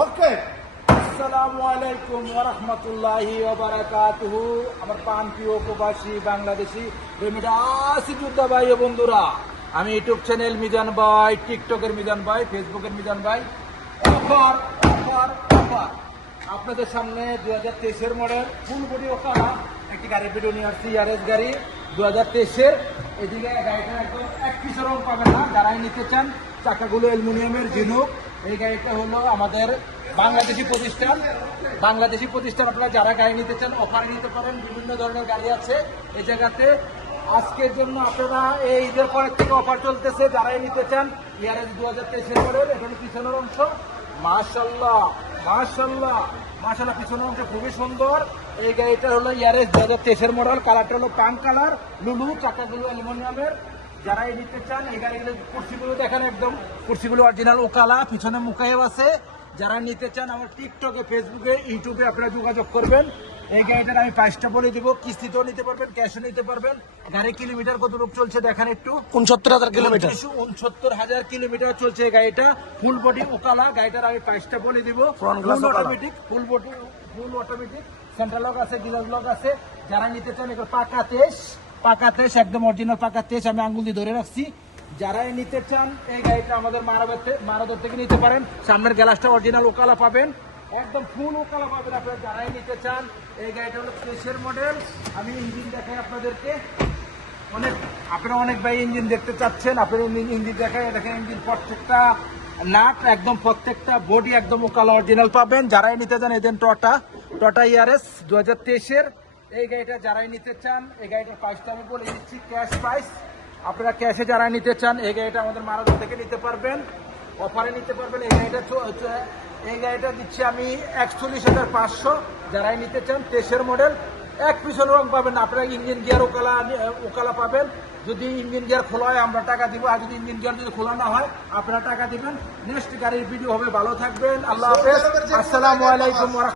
ওকে। আসসালামু আলাইকুম ওয়া রাহমাতুল্লাহি ওয়া বারাকাতুহু। আমার প্রিয় প্রবাসী বাংলাদেশি রেমিডাসি যোদ্ধা ভাই ও বন্ধুরা, আমি ইউটিউব চ্যানেল মিজান ভাই, টিকটকের মিজান ভাই, ফেসবুকের মিজান ভাই, অফার অফার অফার আপনাদের সামনে 2023-এর মডেল ফুল বডি ওকালা একটি গাড়ির ভিডিও নিয়ে আসছি। ইয়ারেস গাড়ি 2023-এর। এদিকে গাড়িটা একদম এক পিসের রং পাবেন না, যারাই নিতে চান। চাকাগুলো অ্যালুমিনিয়ামের ঝিনুক। এই গাড়িটা হলো আমাদের বাংলাদেশি প্রতিষ্ঠান। আপনারা যারা গাড়ি নিতে চান অফারে নিতে পারেন। বিভিন্ন ধরনের গাড়ি আছে এই জায়গাতে। আজকের জন্য আপনারা এই ঈদের পরের থেকে অফার চলতেছে, যারাই নিতে চান। ইয়ারেস 2023-এর মডেল, এখানে পিছনের অংশ মাশাআল্লাহ মাশাআল্লাহ মাশাআল্লাহ, পিছনের অংশ খুবই সুন্দর। এই গাড়িটা হলো ইয়ারেস 2023-এর মডেল। কালারটা হলো পাং কালার, লুলু। চাকাগুলো অ্যালুমিনিয়ামের। যারা এই নিতে চান এই গাড়িগুলো, কুর্সিগুলো দেখেন, একদম কুর্সিগুলো অরিজিনাল ওকালা, পিছনে মুকায়েব আছে। যারা নিতে চান আমার টিকটকে, ফেসবুকে, ইউটিউবে আপনারা যোগাযোগ করবেন। এই গাড়িটার আমি প্রাইসটা বলে দিব। কিস্তিতেও নিতে পারবেন, ক্যাশও নিতে পারবেন। গাড়ির কিলোমিটার কতটুকু চলছে দেখেন একটু। 69,000 কিলোমিটার। 69,000 কিলোমিটার চলছে এই গাড়িটা। ফুল বডি ওকালা। গাড়িটার আমি প্রাইসটা বলে দিব। Front glass ফুল ওকালা। Automatic, full automatic, central lock আছে, ডিলার লক আছে। যারা নিতে চান এগুলো পাকা তেজ, একদম অরিজিনাল পাকা তেজ। আমি আঙ্গুল দিয়ে ধরে রাখছি। যারাই নিতে চান এই গাড়িটা আমাদের মারাদর থেকে নিতে পারেন। সামনের গ্লাসটা অরিজিনাল ওকালা পাবেন, একদম ফুল ওকালা পাবেন আপনারা যারাই নিতে চান। এই গাড়িটা হলো 23-এর মডেল। আমি ইঞ্জিন দেখাই আপনাদেরকে। আপনারা অনেক ভাই ইঞ্জিন দেখতে চাচ্ছেন, আপনারা ইঞ্জিন দেখাই। দেখেন ইঞ্জিন প্রত্যেকটা নাট, একদম প্রত্যেকটা বডি একদম ওকালা অরিজিনাল পাবেন। যারাই নিতে চান এদেন টটা ইয়ারেস 2023-এর এই গাড়িটা যারাই নিতে চান। এই গাড়িটার প্রাইসটা আমি বলে দিচ্ছি, ক্যাশ প্রাইস। আপনারা ক্যাশে যারা নিতে চান এই গাড়িটা আমাদের মারাদর থেকে নিতে পারবেন, অফারে নিতে পারবেন। এই গাড়িটা দিচ্ছি আমি 41,500। যারাই নিতে চান 23-এর মডেল, এক পিছন রং পাবেন। আপনারা ইঞ্জিন গিয়ার ওকালা পাবেন। যদি ইঞ্জিন গিয়ার খোলা হয় আমরা টাকা দিব, আর যদি ইঞ্জিন গিয়ার যদি খোলা না হয় আপনারা টাকা দিবেন। নেক্সট গাড়ির ভিডিও হবে। ভালো থাকবেন, আল্লাহ হাফেজ, আসসালামু আলাইকুম।